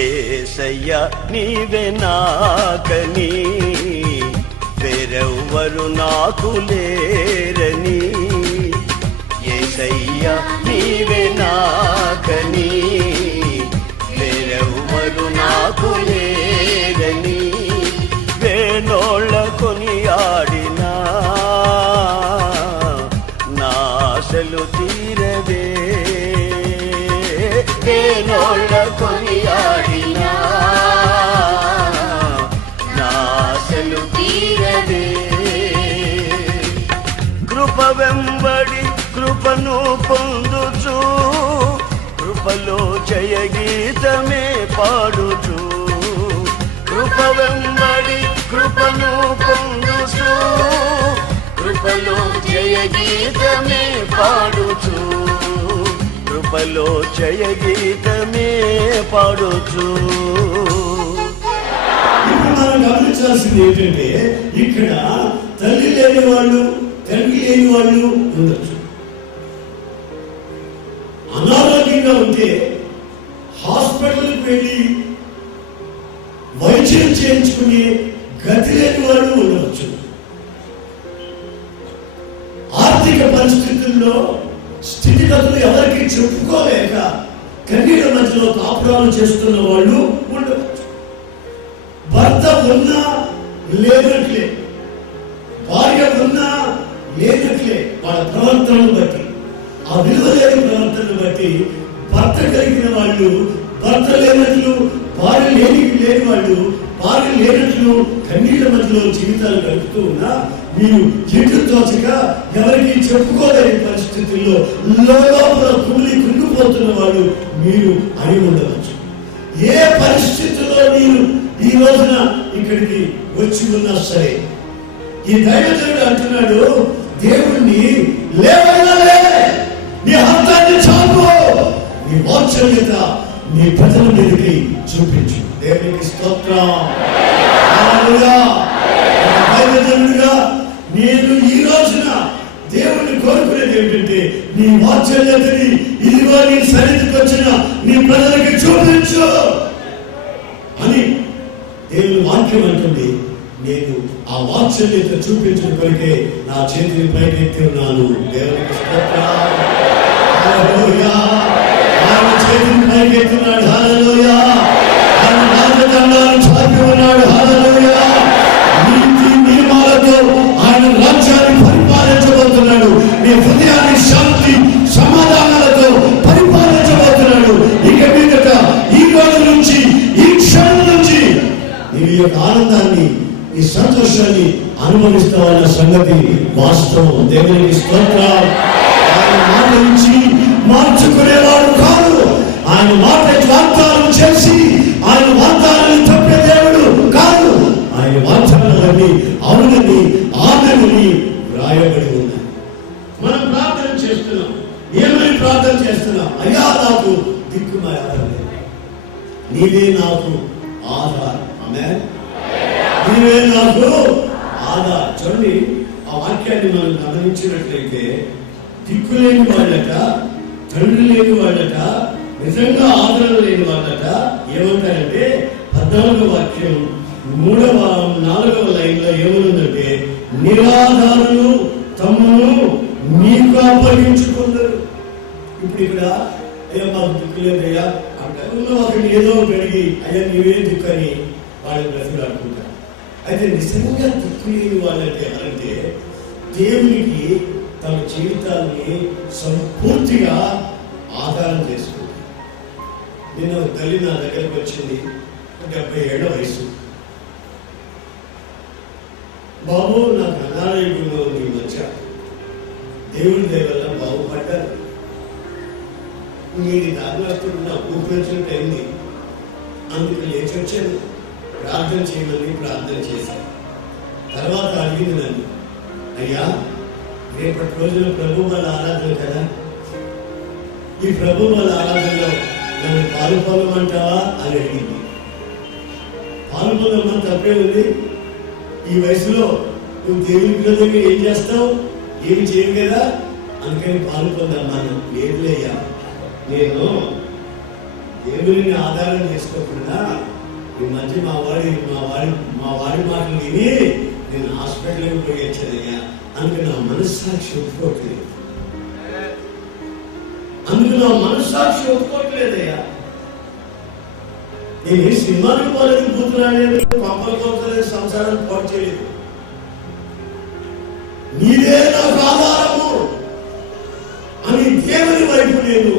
యేసయ్యా నీవే నాకని, వేరెవ్వరు నాకు లేరని. యేసయ్యా నీవే నాకని, వేరెవ్వరు నాకు లేరని. వేణోళ్ళ కొనియాడినా నా ఆశలు తీరవే, వేణోళ్ళ కొనియాడినా నా ఆశలు తీరవే. కృప వెంబడి కృపను పొందుచు, కృపలో జయ గీతమే పాడుచు. కృప వెంబడి కృపను పొందుచు, కృపలో జయ గీతమే పాడుచు. కృపలో జయ గీతమే పాడుచు. మనం గమనించాల్సింది ఏంటంటే, ఇక్కడ తల్లి లేని వాళ్ళు, తండ్రి లేని వాళ్ళు ఉండొచ్చు. అనారోగ్యంగా ఉంటే హాస్పిటల్కి వెళ్ళి వైద్యం చేయించుకునే గతి లేని వాళ్ళు ఉండవచ్చు. ఆర్థిక పరిస్థితుల్లో స్థితిగతులు ఎవరికి చెప్పుకోలేక కన్నీళ్ళ మధ్యలో కాపురాలు చేస్తున్న వాళ్ళు ఉండవచ్చు. భర్త ఉన్నా లేనట్లే, భార్య ఉన్నా లేనట్లే, వాళ్ళ ప్రవర్తనను బట్టి, ఆ విలువలేని ప్రవర్తనను బట్టి భర్త కలిగిన వాళ్ళు భర్త లేనట్లు, భార్య లేని వాళ్ళు భార్య లేనట్లు కన్నీళ్ళ మధ్యలో జీవితాలు గడుపుతూ ఉన్నా మీరు ఎటు తోచక ఎవరికి చెప్పుకోలేని పరిస్థితుల్లో లోపల కృంగిపోతున్న వాళ్ళు మీరు అని ఉండవచ్చు. ఏ పరిస్థితుల్లో మీరు ఈ రోజున ఇక్కడికి వచ్చి ఉన్నా సరే, ఈ దైవజనుడు అంటున్నాడు, దేవుణ్ణి లేవైనా లే, నీ హస్తాన్ని చాపు, నీ వాత్సల్యత నీ ప్రజల మీదకి చూపించు. దేవునికి స్తోత్రం. దైవజనుడిగా నేను ఈ రోజున దేవుణ్ణి కోరుకునేది ఏంటంటే, నీ వాత్సల్యతని ఇదిగో నీ సన్నిధికి వచ్చిన నీ ప్రజలకి చూపించు అని దేవుని వాక్యం అంటుంది. నేను ఆ వాత్సల్యత చూపించిన కొరికే నా చేతిని పైకెత్తి ఉన్నాను. దేవునికి స్తోత్రం. హల్లెలూయా. ఆయన చేతిని పైకెత్తున్నాడు. హల్లెలూయా. ఆయన రాజదండాలు చాపి ఉన్నాడు. హల్లెలూయా. నీతి నియమాలతో ఆయన రాజ్యాన్ని పరిపాలించబోతున్నాడు. నీ హృదయాన్ని శాంతి సమాధానాలతో పరిపాలించబోతున్నాడు. ఇక మీదట ఈ రోజు నుంచి, ఈ క్షణం నుంచి నీ యొక్క ఆనందాన్ని, ఈ సంతోషాన్ని అనుభవిస్తామన్న సంగతి వాస్తవం. దేవునికి స్తోత్రం. ఆయన మాట నుంచి మార్చుకునేవాడు కాదు. ఆయన మాట వాగ్దానం చేసి ఆయన వాగ్దానాన్ని తప్పే దేవుడు కాదు. ఆయన వాగ్దానాలన్నీ అవునని ఆమెని రాయబడి ఉన్నాయి. మనం ప్రార్థన చేస్తున్నాం. ఏమని ప్రార్థన చేస్తున్నాం? అయ్యా నాకు దిక్కుమాయ, నీవే నాకు ఆధారం. ఆమేన్. నీవే నాకు ఆధారం. చూడండి, ఆ వాక్యాన్ని మనం గమనించినట్లయితే, దిక్కులేని వాళ్ళట, తండ్రి లేని వాళ్ళట, నిజంగా ఆదరణ లేని వాళ్ళట ఏమంటారంటే, 14వ వాక్యం 4వ లైన్లో ఏమనుందంటే, నిరాధారులు తమ్మును నీకు అప్పగించుకున్నారు. ఇప్పుడు ఇక్కడ అయ్యా మాకు దిక్కు లేదయ్యా అంటారు. ఒకటి ఏదో ఒకటి అడిగి అయ్యా నీవే దిక్కు అని వాళ్ళని బ్రతిలాడుకుంటారు. అయితే నిజంగా దిక్కు లేని వాళ్ళంటే ఎవరంటే, దేవునికి తమ జీవితాన్ని సంపూర్తిగా ఆధారం చేసుకుంటారు. నిన్న తల్లి నా దగ్గరకు వచ్చింది, 70 ఏళ్ల వయసు. బాబు నాకు అనారోగ్యంగా ఉంది, మధ్య దేవుడి దయ వల్ల బాగుపడ్డారు. మీరు దాదాపు నా ఊపిరిచినట్టు అయింది, అందుకు లేచి వచ్చాను. ప్రార్థన చేయమని ప్రార్థన చేశాను. తర్వాత అడిగింది నన్ను, అయ్యా రేపటి రోజున ప్రభు వాళ్ళ ఆరాధన కదా, ఈ ప్రభు వాళ్ళ ఆరాధనలో నన్ను పాల్గొనమంటావా అని అడిగింది. పాల్గొనమని తప్పే ఉంది. ఈ వయసులో నువ్వు దేవుని విరోధంగా ఏం చేస్తావు? ఏమి చేయవు కదా, అందుకని పాల్గొందమ్మా. లేదులేయ్యా, నేను దేవుని ఆధారం చేసుకోకుండా ఈ మధ్య మా వాడి మాటలు విని నేను హాస్పిటల్కి పోయి వచ్చానయ్యా, అందుకే నా మనస్సాక్షి ఒప్పుకోవట్లేదు. ఒప్పుకోవట్లేదయ్యా. నేను ఏ సినిమాకి పోలేదు, కూతురాలేదు, పంపలు పోతలేదు, సంసారాన్ని పాటు చేయలేదు. నీవే నాకు ఆధారము అని దేవుని వైపు నేను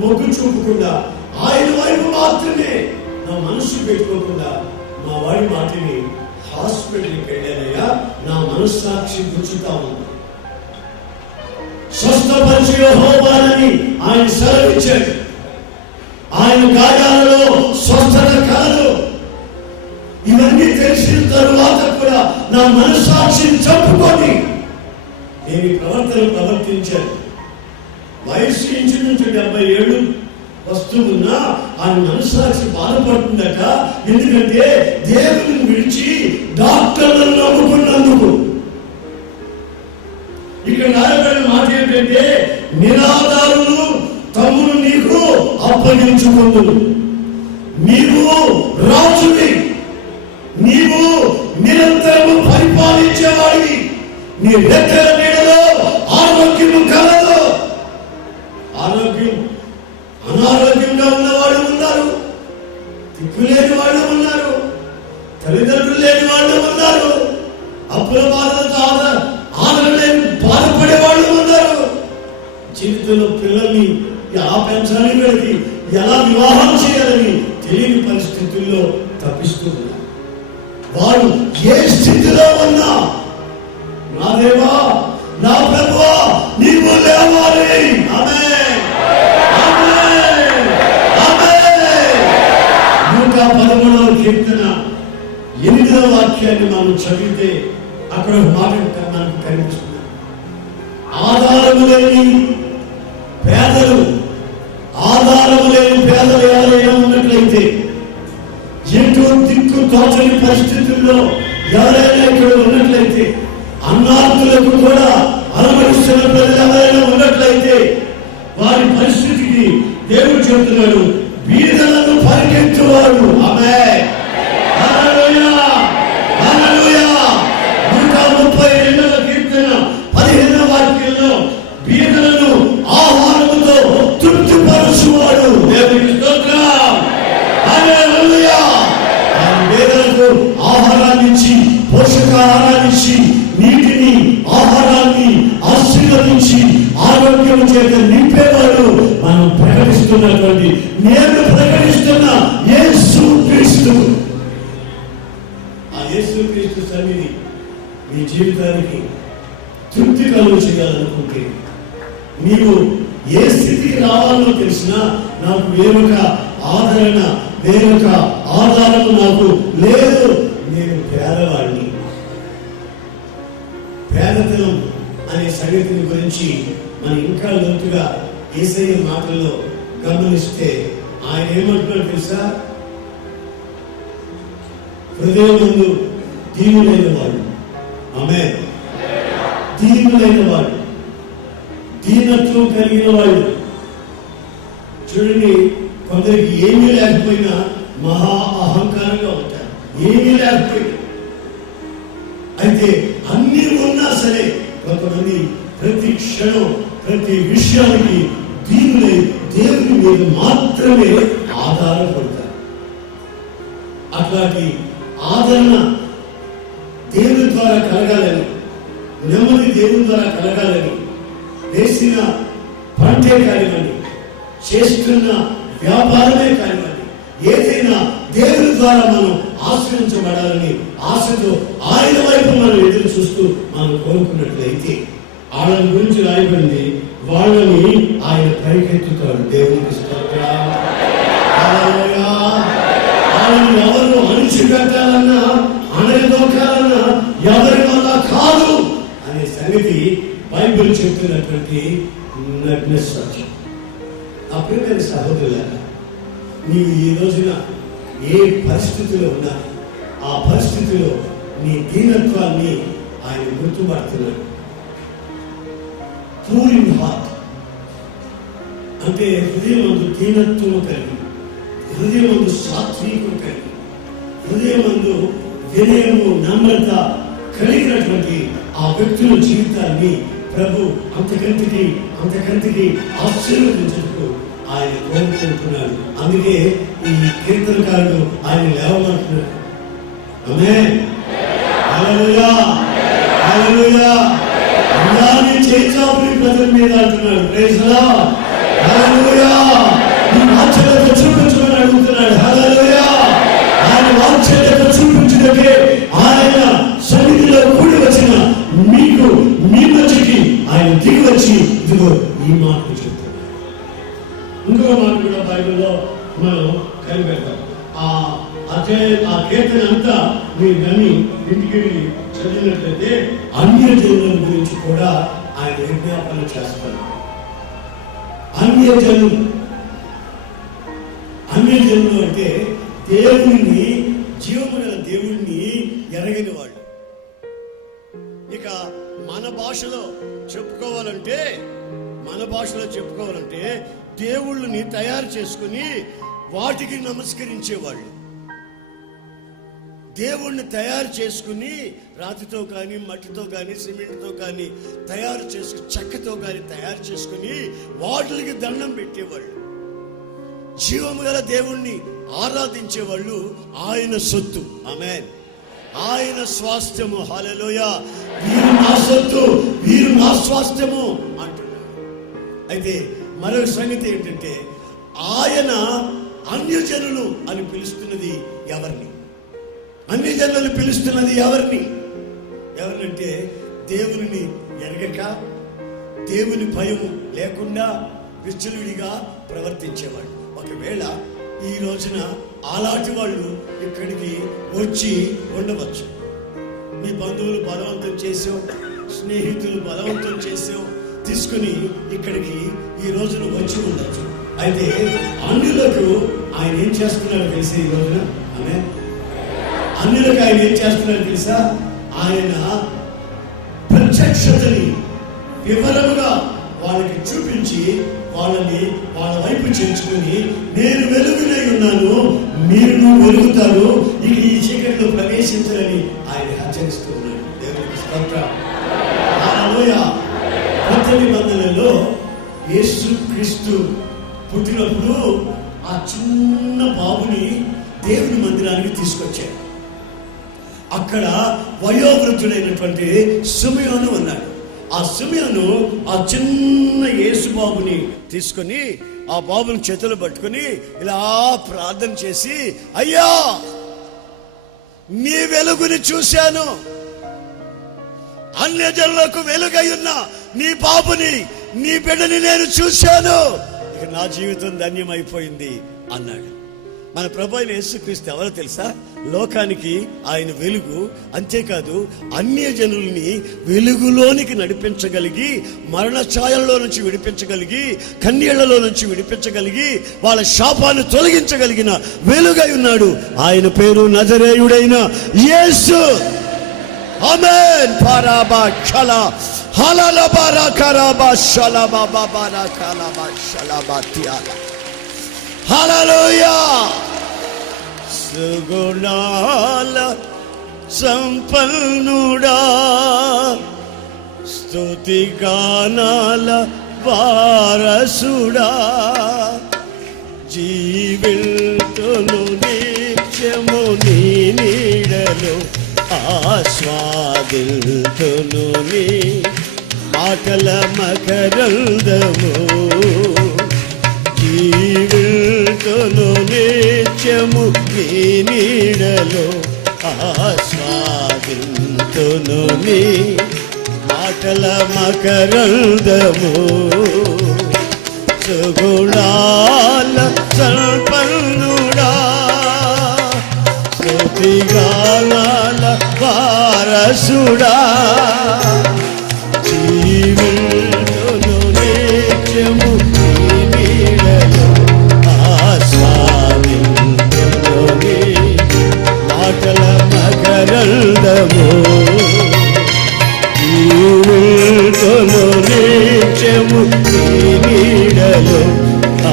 మొగ్గు చూపకుండా ఆయన వైపు మాత్రమే నా మనసు పెట్టుకోకుండా మా వాడి మాటని హాస్పిటల్కి వెళ్ళానయ్యా. నా మనస్సాక్షి గుచ్చుతా ఉంది. స్వస్థపరిచే యెహోవానని ఆయన సెలవిచ్చాడు. ఆయన గాయాలలో స్వస్థత కాదు. ఇవన్నీ తెలిసిన తరువాత కూడా నా మనస్సాక్షిని చంపుకొని నేను ఈ ప్రవర్తించాను. వయసు ఇంచుమించు 70 ఏళ్ళు వస్తున్నా ఆయన మనస్సాక్షి బాధపడుతుందట. ఎందుకంటే దేవుని విడిచి డాక్టర్లను నమ్ముకున్నందుకు. ఇక్కడ రాయబడిన మాట ఏంటంటే, నిరాధారులు తమ్మును నీకు అప్పగించుకుందురు. నీవు రాజుని, నీవు నిరంతరము పరిపాలించేవాడివి. నీ రెక్కల నీడలో ఆరోగ్యము కలదు. అనారోగ్యంగా ఉన్నవాడు ఉన్నారు, దిక్కులేని వాళ్ళు ఉన్నారు, తల్లిదండ్రులు లేని వాళ్ళు ఉన్నారు, అప్పుల బాధలతో ఆదరణ లేని బాధపడే వాళ్ళు ఉన్నారు. జీవితంలో పిల్లల్ని ఎలా పెంచాలి, వీళ్ళకి ఎలా వివాహం చేయాలని తెలియని పరిస్థితుల్లో తప్పిస్తున్నారు. వారు ఏ స్థితిలో ఉన్నా నా దేవా, నా ప్రభువా, నీవు లేవాలి. ఆమేన్, ఆమేన్, ఆమేన్. 113వ కీర్తన 8వ వాక్యాన్ని మనం చదివితే అక్కడ ఒక మాట మనకు కనిపిస్తుంది. ఆధారము లేని పేదలు ఎవరైనా ఉన్నట్లయితే, ఎటు దిక్కు తోచని పరిస్థితుల్లో ఎవరైనా ఇక్కడ ఉన్నట్లయితే, అన్నార్థులకు కూడా అలమరిస్తున్న ప్రజలు ఎవరైనా ఉన్నట్లయితే, వారి పరిస్థితికి దేవుడు చెబుతున్నాడు, బీదలను పరిగెత్తువాడు. ఆమేన్, హల్లెలూయా, హల్లెలూయా. 132వ కీర్తన 15వ వాక్యంలో బీదలను ఆహారముతో తృప్తిపరచువాడు. దేవునికి స్తోత్రం, హల్లెలూయా. ఆయన బీదలకు ఆహారాన్ని ఇచ్చి, పోషకాహారాన్ని ఇచ్చి, నీటిని, ఆహారాన్ని ఆశీర్వదించి, ఆరోగ్యం చేత నింపేవాడు. మనం ప్రకటిస్తున్నటువంటి, నేను ప్రకటిస్తున్న యేసు క్రీస్తు. ఆ యేసు క్రీస్తు సన్నిధి మీ జీవితానికి తృప్తి కలుగు చేయాలనుకుంటే, నీవు ఏ స్థితికి రావాలో తెలిసినా, నాకు వేరొక ఆదరణ, వేరొక ఆధారము నాకు లేదు, నేను పేదవాడిని. పేదతనం అనే సంగతిని గురించి మనం ఇంకా లోతుగా యేసయ్య మాటల్లో గమనిస్తే ఆయన ఏమంటున్నాడు తెలుసా? హృదయమందు దీనులైన వాడు, ఆమేన్, దీనులైన వాడు, దీనత్వం కలిగిన వాడు. చూడండి, కొందరికి ఏమీ లేకపోయినా మహా అహంకారంగా ఉంటారు. ఏమీ లేకపోయినా, అయితే అన్ని ఉన్నా సరే కొంతమంది ప్రతి క్షణం, ప్రతి విషయానికి దీనులై దేవుని మీద మాత్రమే ఆధారపడతారు. అట్లాంటి ఆదరణ దేవుని ద్వారా కలగాలని, నెమ్మది దేవుని ద్వారా కలగాలని, వేసిన పంటే కానివ్వండి, చేస్తున్న వ్యాపారమే కానివ్వండి, ఏదైనా దేవుని ద్వారా మనం ఆశ్రయించబడాలని ఆశతో ఆయన వైపు మనం ఎదురు చూస్తూ మనం కోరుకున్నట్లయితే, వాళ్ళని గురించి రాయబడింది, వాళ్ళని ఆయన పైకెత్తుతాడు. దేవునికి స్తోత్రం, హల్లెలూయా. వాళ్ళని ఎవరు అణిచిపెట్టాలన్నా, అణగదొక్కాలన్నా ఎవరి వల్ల కాదు అనే సంగతి బైబిల్ చెప్తున్నటువంటి నగ్న సత్యం. నా ప్రియమైన సహోదరులారా, నీవు ఈ రోజున ఏ పరిస్థితిలో ఉన్నా, ఆ పరిస్థితిలో నీ దీనత్వాన్ని ఆయన గుర్తుపడుతున్నాడు. పూర్ ఇన్ హార్ట్ అంటే హృదయం దీనత్వం కలిగి, హృదయమందు సాత్వికం కలిగి, హృదయమందు వినయము నమ్రత కలిగినటువంటి ఆ వ్యక్తుల జీవితాన్ని ప్రభు అంతకంటికి ఆశీర్వదించుటకు ఆయన కోరుకుంటున్నాడు. అందుకే ఈ కీర్తనకారుడు ఆయన లేవమంటున్నాడు. ఆమేన్, హల్లెలూయా, హల్లెలూయా. అన్నాన్ని చేచాపుని ప్రజల మీద అంటున్నాడు. ప్రైజ్ ది లార్డ్, హల్లెలూయా. నీ వాత్సల్యత చూపించమని అడుగుతున్నాడు. హల్లెలూయా. ఆయన వాత్సల్యత చూపించుటకే ఆయన సన్నిధిలో కూడి వచ్చిన మీకు మీ మధ్యకి ఆయన దిగి వచ్చి ఇదిగో ఈ మాట చెప్తాడు. ఇంకొక మాట కూడా బైబిల్లో మనం కనిపెడతాం. ఆ కీర్తన అంతా మీరు కానీ ఇంటికి వెళ్ళి చదివినట్లయితే అన్య జనుల గురించి కూడా ఆయన విజ్ఞాపన చేస్తారు. అన్య జనులు అంటే దేవుణ్ణి, జీవము గల దేవుణ్ణి ఎరగని వాళ్ళు. ఇక మన భాషలో చెప్పుకోవాలంటే దేవుళ్ళని తయారు చేసుకుని వాటికి నమస్కరించేవాళ్ళు. దేవుణ్ణి తయారు చేసుకుని రాతితో కానీ, మట్టితో కానీ, సిమెంట్తో కానీ తయారు చేసుకుని, చెక్కతో కానీ తయారు చేసుకుని వాటికి దండం పెట్టేవాళ్ళు. జీవము గల దేవుణ్ణి ఆరాధించేవాళ్ళు ఆయన సొత్తు. ఆమేన్. ఆయన స్వాస్థ్యము. హల్లెలూయా. వీరు నా సొత్తు, వీరు నా స్వాస్థ్యము అంటున్నాడు. అయితే మరొక సంగతి ఏంటంటే ఆయన అన్యజనులు అని పిలుస్తున్నది ఎవరిని? అన్యజనులు పిలుస్తున్నది ఎవరినంటే దేవుని ఎరగక, దేవుని భయము లేకుండా విచ్చలవిడిగా ప్రవర్తించేవాడు. ఒకవేళ ఈ రోజున అలాంటి వాళ్ళు ఇక్కడికి వచ్చి ఉండవచ్చు. మీ బంధువులు బలవంతం చేసావు, స్నేహితులు బలవంతం చేసావు, తీసుకుని ఇక్కడికి ఈ రోజున వచ్చి ఉండొచ్చు. అయితే అన్యులకు ఆయన ఏం చేస్తున్నాడో తెలిసి ఈ రోజున అన్యులకు ఆయన ఏం చేస్తున్నాడో తెలుసా? ఆయన ప్రత్యక్షతని వివరముగా వాళ్ళకి చూపించి వాళ్ళని వాళ్ళ వైపు చేర్చుకుని, నేను వెలుగునై ఉన్నాను, మీరు వెలుగుతారు, ఇక ఈ చీకటిలో ప్రవేశించాలని ఆయన హెచ్చరిస్తూ ఉన్నాడు. దేవునికి స్తోత్రం. హల్లెలూయా. కొత్త నిబంధనలో యేసు క్రీస్తు పుట్టినప్పుడు ఆ చిన్న బాబుని దేవుని మందిరానికి తీసుకొచ్చాడు. అక్కడ వయోవృద్ధుడైనటువంటి సిమియోను ఉన్నాడు. ఆ సిమియోను ఆ చిన్న యేసు బాబుని తీసుకొని ఆ బాబుని చేతులు పట్టుకుని ఇలా ప్రార్థన చేసి, అయ్యా నీ వెలుగుని చూశాను, అన్యజనులకు వెలుగై ఉన్న నీ బాబుని, నీ బిడ్డని నేను చూశాను, ఇక నా జీవితం ధన్యమైపోయింది అన్నాడు. మన ప్రభు అయిన యేసుక్రీస్తు ఎవరో తెలుసా? లోకానికి ఆయన వెలుగు. అంతేకాదు అన్యజనుల్ని వెలుగులోనికి నడిపించగలిగి, మరణ ఛాయల్లో నుంచి విడిపించగలిగి, కన్నీళ్లలో నుంచి విడిపించగలిగి, వాళ్ళ శాపాన్ని తొలగించగలిగిన వెలుగై ఉన్నాడు. ఆయన పేరు నజరేయుడైన యేసు. ఆమేన్. పారాబా చలా హలలబారా కరాబా షలబా బాబారా కలాబా షలబా తియాలా. హల్లెలూయా. సుగుణాల సంపన్నుడా, స్తుతి గానాల వారసుడా, జీవితును నిత్యము నీ నీడలో ఆస్వాదితును నీ మాటల మకరందము, జీవితును నిత్యము నీ నీడలో ఆస్వాదితును నీ మాటల మకరందము. సుగుణాల సంపన్నుడా, స్తుతిగానాల వారసుడా, జీవితును నిత్యము నీ నీడలో ఆస్వాదితును నీ మాటల మకరందము, జీవితును నిత్యము నీ నీడలో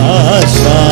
ఆస్వాదితును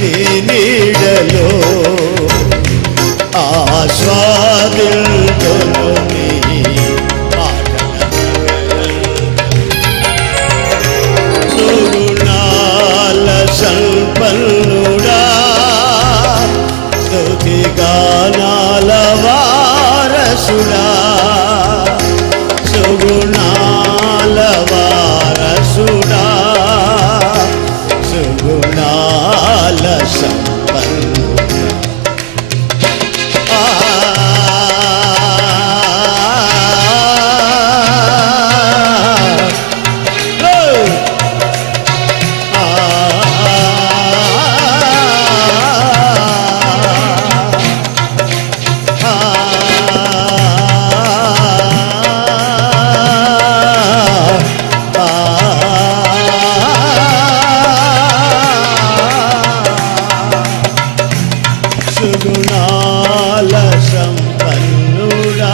నీ నీడలో ఆస్వాదింతును నీ సుగుణాల సంపన్నుడా స్తుతి గానాల వారసుడా సుగుణాల వారసుడా సుగుణాల సంపన్నుడా సుగుణాల సంపన్నుడా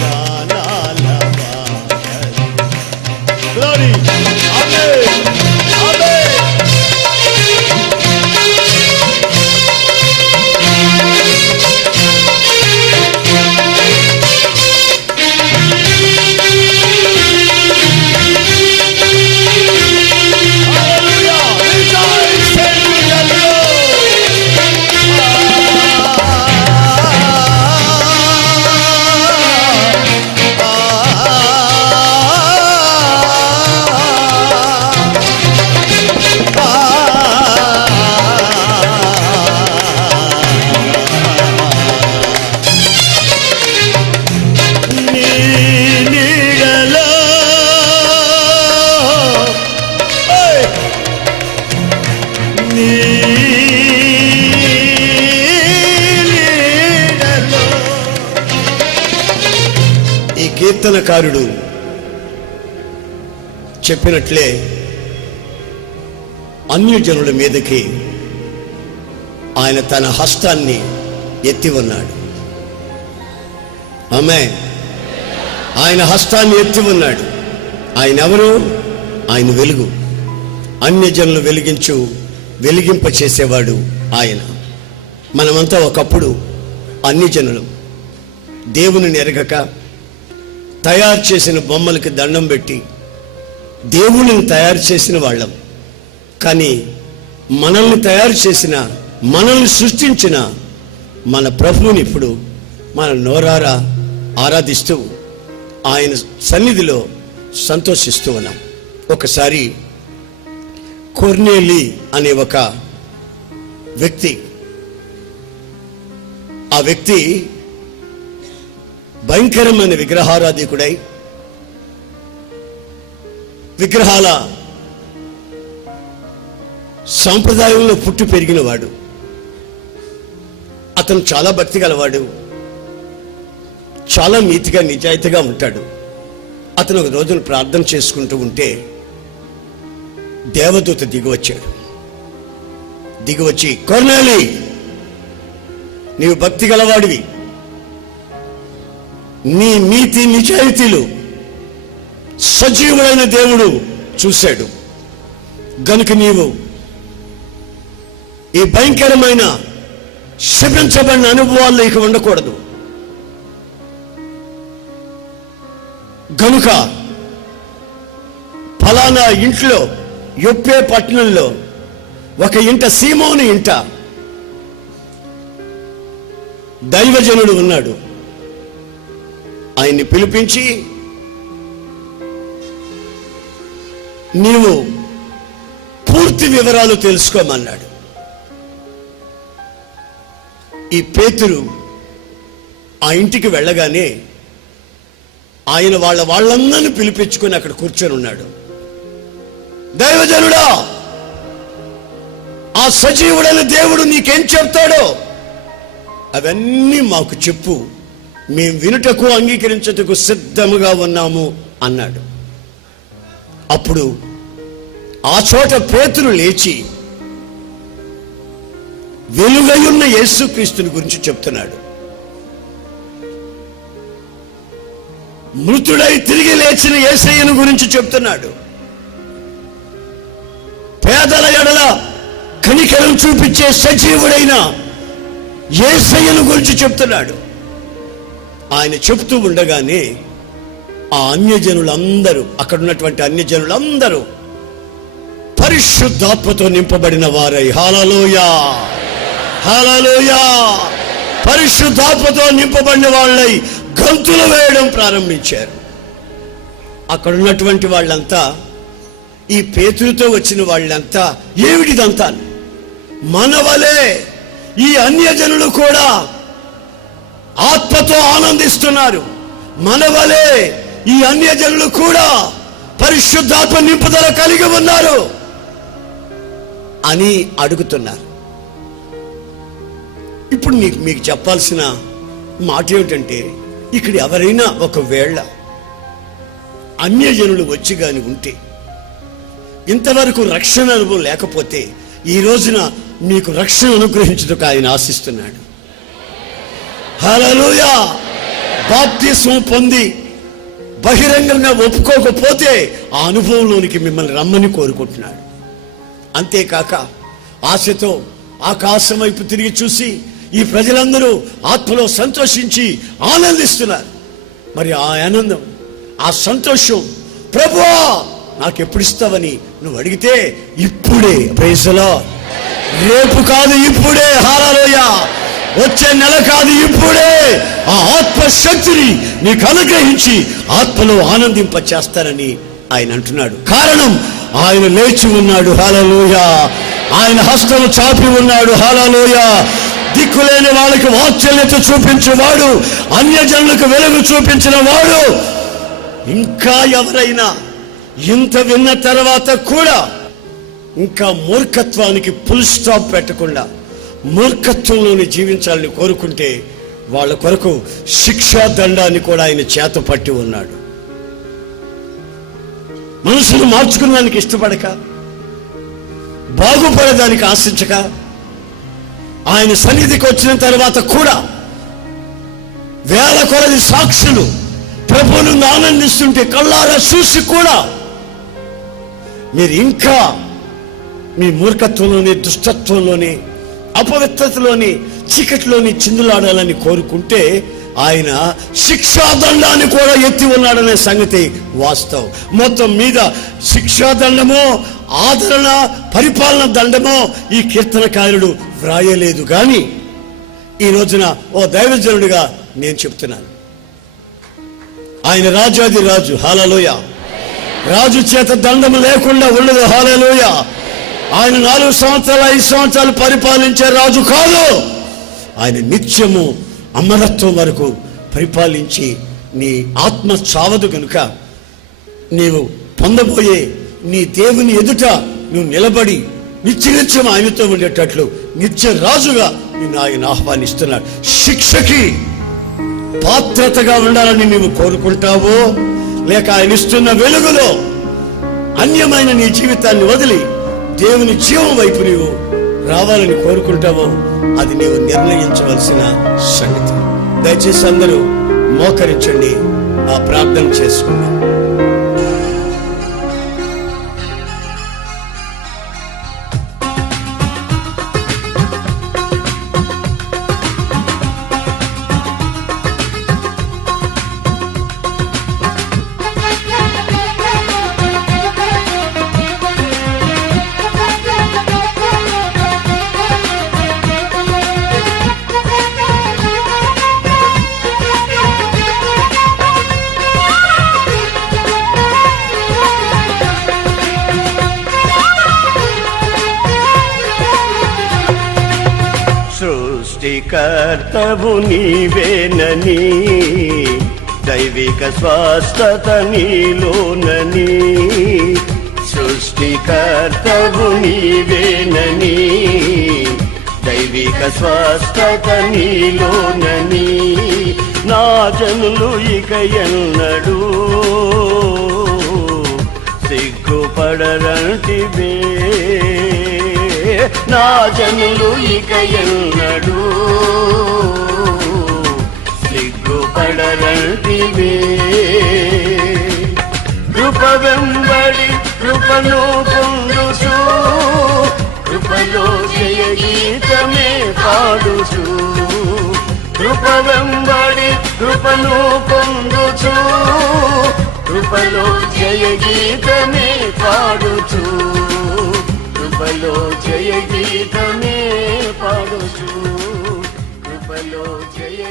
గానాల గ్లోరీ ఆమేన్ ఆమేన్ హల్లెలూయా రిజాయిస్ నీ నీడలో నీ నీడలో. ఈ కీర్తనకారుడు చెప్పినట్లే అన్యజనుల మీదకి ఆయన తన హస్తాన్ని ఎత్తి ఉన్నాడు. ఆమేన్. ఆయన హస్తాన్ని ఎత్తి ఉన్నాడు. ఆయన ఎవరు? ఆయన వెలుగు. అన్యజనులు వెలిగింప చేసేవాడు ఆయన. మనమంతా ఒకప్పుడు అన్యజనులు, దేవుని ఎరగక తయారు చేసిన బొమ్మలకి దండం పెట్టి దేవుని తయారు చేసిన వాళ్ళం. కానీ మనల్ని సృష్టించిన మన ప్రభువుని ఇప్పుడు మన నోరారా ఆరాధిస్తూ ఆయన సన్నిధిలో సంతోషిస్తూ ఉన్నాం. ఒకసారి కొర్నేలి అనే ఒక వ్యక్తి, ఆ వ్యక్తి భయంకరమైన విగ్రహారాధికుడై విగ్రహాల సాంప్రదాయంలో పుట్టి పెరిగినవాడు. అతను చాలా భక్తి గలవాడు, చాలా నీతిగా నిజాయితీగా ఉంటాడు. అతను ఒక రోజున ప్రార్థన చేసుకుంటూ ఉంటే దేవదూత దిగివచ్చి కొర్నేలి, నీవు భక్తి గలవాడివి, నీ నీతి నిజాయితీలు సజీవుడైన దేవుడు చూశాడు గనుక నీవు ఈ భయంకరమైన శపించబడిన అనుభవాల్లో ఇక ఉండకూడదు. గనుక ఫలానా ఇంట్లో యొప్పే పట్టణంలో ఒక ఇంట, సీమోను ఇంట దైవజనుడు ఉన్నాడు. ఆయన్ని పిలిపించి నీవు పూర్తి వివరాలు తెలుసుకోమన్నాడు. ఈ పేతురు ఆ ఇంటికి వెళ్ళగానే ఆయన వాళ్ళందరినీ పిలిపించుకొని అక్కడ కూర్చొని ఉన్నాడు. దైవజనుడా, ఆ సజీవుడైన దేవుడు నీకేం చెప్తాడో అవన్నీ మాకు చెప్పు, మేం వినుటకు అంగీకరించుటకు సిద్ధముగా ఉన్నాము అన్నాడు. అప్పుడు ఆ చోట పేతురు లేచి వెలుగయున్న యేసుక్రీస్తుని గురించి చెప్తున్నాడు. మృతుడై తిరిగి లేచిన యేసయ్యను గురించి చెప్తున్నాడు. పేదల ఎడల కనికరం చూపించే సజీవుడైన యేసయ్యను గురించి చెప్తున్నాడు. ఆయన చెప్తూ ఉండగానే ఆ అన్యజనులందరూ, అక్కడ ఉన్నటువంటి అన్యజనులందరూ పరిశుద్ధాత్మతో నింపబడిన వారై, హల్లెలూయా హల్లెలూయా, పరిశుద్ధాత్మతో నింపబడిన వాళ్ళై గంతులు వేయడం ప్రారంభించారు. అక్కడ ఉన్నటువంటి వాళ్ళంతా, ఈ పేతురుతో వచ్చిన వాళ్ళంతా, ఏమిటిదంతా? మనవలే ఈ అన్యజనులు కూడా ఆత్మతో ఆనందిస్తున్నారు, మనవలే ఈ అన్యజనులు కూడా పరిశుద్ధాత్మ నింపుదల కలిగి ఉన్నారు అని అడుగుతున్నారు. ఇప్పుడు మీకు చెప్పాల్సిన మాట ఏమిటంటే, ఇక్కడ ఎవరైనా ఒకవేళ అన్యజనులు వచ్చి గాని ఉంటే, ఇంతవరకు రక్షణ అనుభవం లేకపోతే, ఈ రోజున మీకు రక్షణ అనుగ్రహించుటకు ఆయన ఆశిస్తున్నాడు. హల్లెలూయా. బాప్తిస్మం పొంది బహిరంగంగా ఒప్పుకోకపోతే ఆ అనుభవంలోనికి మిమ్మల్ని రమ్మని కోరుకుంటున్నాడు. అంతేకాక ఆశతో ఆకాశం వైపు తిరిగి చూసి ఈ ప్రజలందరూ ఆత్మలో సంతోషించి ఆనందిస్తున్నారు. మరి ఆ ఆనందం, ఆ సంతోషం, ప్రభువా నాకు ఎప్పుడు ఇస్తావని నువ్వు అడిగితే ఇప్పుడే, ప్రైజ్ ది లార్డ్, రేపు కాదు ఇప్పుడే, హల్లెలూయా, వచ్చే నెల కాదు ఇప్పుడే ఆ ఆత్మ శక్తిని నీకు అనుగ్రహించి ఆత్మలో ఆనందింపచేస్తానని ఆయన అంటున్నాడు. కారణం, ఆయన లేచి ఉన్నాడు, హల్లెలూయా, ఆయన హస్తము చాపి ఉన్నాడు, హల్లెలూయా. దిక్కులేని వాళ్ళకి వాత్సల్యత చూపించేవాడు, అన్యజనులకు వెలుగు చూపించిన వాడు. ఇంకా ఎవరైనా ఇంత విన్న తర్వాత కూడా ఇంకా మూర్ఖత్వానికి ఫుల్ స్టాప్ పెట్టకుండా మూర్ఖత్వంలోని జీవించాలని కోరుకుంటే వాళ్ళ కొరకు శిక్షా దండాన్ని కూడా ఆయన చేత పట్టి ఉన్నాడు. మనసును మార్చుకునేదానికి ఇష్టపడక, బాగుపడేదానికి ఆశించక, ఆయన సన్నిధికి వచ్చిన తర్వాత కూడా వేల కొలది సాక్షులు ప్రభువును ఆనందిస్తుంటే కళ్ళారా చూసి కూడా మీరు ఇంకా మీ మూర్ఖత్వంలోని, దుష్టత్వంలోని, అపవిత్రతలోని, చీకటిలోని చిందులాడాలని కోరుకుంటే ఆయన శిక్షాదండాన్ని కూడా ఎత్తి ఉన్నాడనే సంగతి వాస్తవం. మొత్తం మీద శిక్షాదండమో, ఆదరణ, పరిపాలన దండమో ఈ కీర్తనకారుడు వ్రాయలేదు. కానీ ఈ రోజున ఓ దైవజనుడిగా నేను చెప్తున్నాను, ఆయన రాజాది రాజు, హల్లెలూయా. రాజు చేత దండము లేకుండా ఉండదు, హల్లెలూయా. ఆయన 4 సంవత్సరాలు 5 సంవత్సరాలు పరిపాలించే రాజు కాదు. ఆయన నిత్యము అమరత్వం వరకు పరిపాలించి నీ ఆత్మ చావదు కనుక నీవు పొందబోయే నీ దేవుని ఎదుట నువ్వు నిలబడి నిత్యం ఆయనతో ఉండేటట్లు నిత్య రాజుగా నిన్ను ఆయన ఆహ్వానిస్తున్నాడు. శిక్షకి పాత్రతగా ఉండాలని నీవు కోరుకుంటావో, లేక ఆయన ఇస్తున్న వెలుగులో అన్యమైన నీ జీవితాన్ని వదిలి దేవుని జీవం వైపు నీవు రావాలని కోరుకుంటావో, అది నీవు నిర్ణయించవలసిన సంగతి. దయచేసి అందరూ మోకరించండి, ఆ ప్రార్థన చేసుకుందాం. సృష్టికర్తవు నీవేనని, దైవిక స్వస్థత నీలోనని. సృష్టికర్తవు నీవేనని, దైవిక స్వస్థత నీలోనని. నా జనులు ఇక ఎన్నడూ సిగ్గుపడరంటివే, నా జనులు ఇక ఎన్నడూ సిగ్గుపడరంటివే. కృప వెంబడి కృపను పొందుచూ కృపలో జయ గీతమే పాడుచు కృప వెంబడి కృపను పొందుచు కృపలో జయ గీతమే పాడుచు కృపలో జయ గీతమే పాడుచు కృపలో జయ